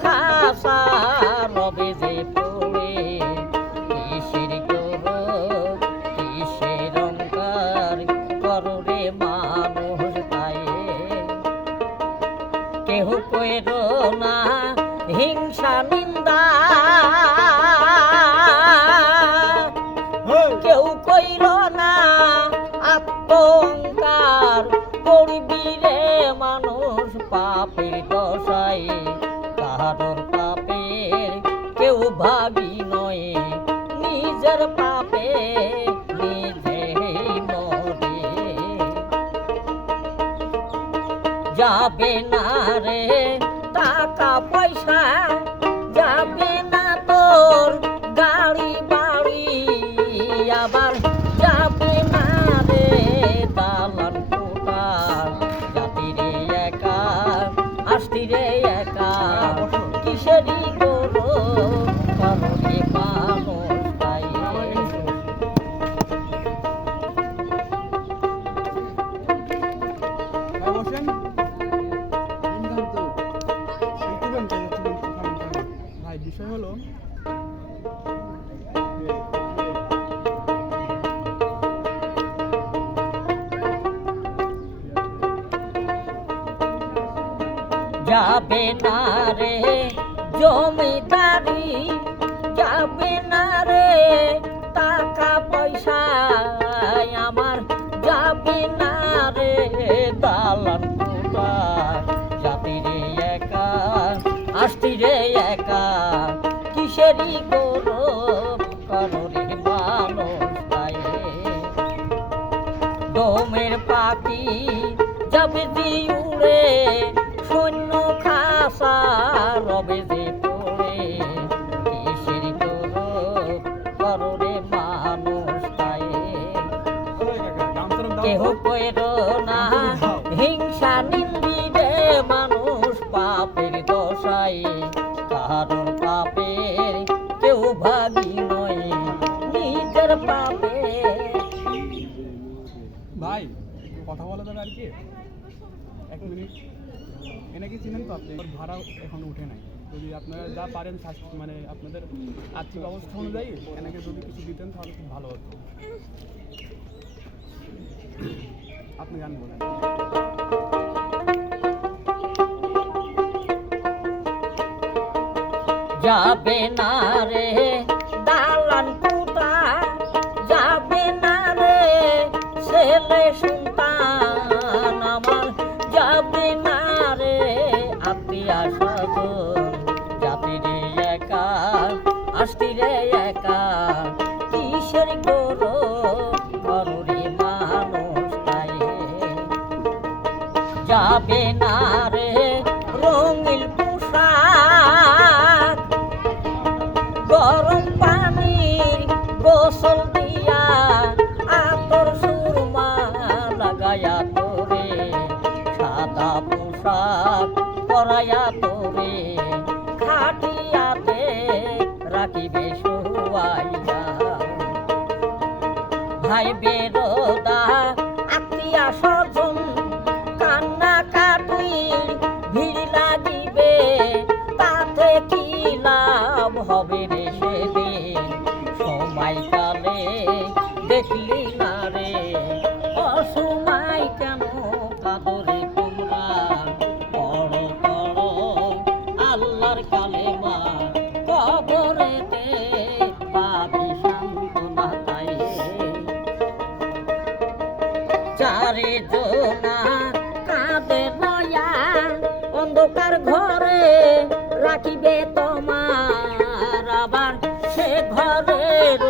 খাসা রবে যে পড়ে কিসের করো কিসের অঙ্কার করো রে মানুষ পায়ে কেহ কইরো না হিংসা নিন্দা কেউ কইর না আত্মঙ্কার করবি রে মানুষ পাপের দশায় কারোর পাপের কেউ ভাগি নয় নিজের পাপে নিজেই মরে যাবে না রে টাকা পয়সা যাবে না তোর গাড়ি বাড়ি আবার যাবে না রে দালান কোটা জাতি রে একা আসতি রে একা কিসেরই করো কারণে মানুষ তাই বিষয় হলো যাবে না রে জমিদারি যাবে না রে টাকা পয়সা আমার যাবে না রে দালান কোটা যাবি রে একা আসতি রে একা কিসেরই করো করো রে মানুষ তাই দমের পাখি যাবে যে উড়ে সৈন্য খাসা রবে যে পড়ে কিসের করো করো রে মানুষ তাই কেহ কইরো না হিংসা নিন্দি রে মানুষ পাপের দশায় কারোর পাপের কেউ ভাগি নয় নিজের পাপে ভাই কথা বলা যাবে আর কি 1 মিনিট এনাকে চিনেন তো আপনি ভাড়া এখনো উঠে নাই যদি আপনারা যা পারেন মানে আপনাদের আর্থিক অবস্থা অনুযায়ী এনাকে যদি কিছু দিতেন তাহলে খুব ভালো হতো আপনি জান বলেন যাবে না রে দালান কোটা যাবে না রে ছেলে সন্তান আমার যাবে না রে আত্মীয় স্বজন যাবি রে একা আসতি রে একা কিসের করো করো রে মানুষ তাই যাবে না রে রঙিল পোশাক গরম পানির গোসল দিয়া আতর সুরমা লাগায়া তোরে সাদা পোশাক পরাইয়া তোরে খাটিয়াতে রাখিবে শুয়াইয়া ভাই বেরোদা আত্মীয় স্বজন কান্না কাটির ভিড় লাগিবে তাতে কি লাভ হবে রে সেদিন সময় কালে দেখলি না রে অসময় কেন কাদরে তোমরা বড় বড় আল্লাহর কালেমা কবরেতে পাবি সান্ত্বনা তাই চারে জোনা কাঁদে নয়া অন্ধকার ঘরে রাখিবে তোমার আবার সে ঘরের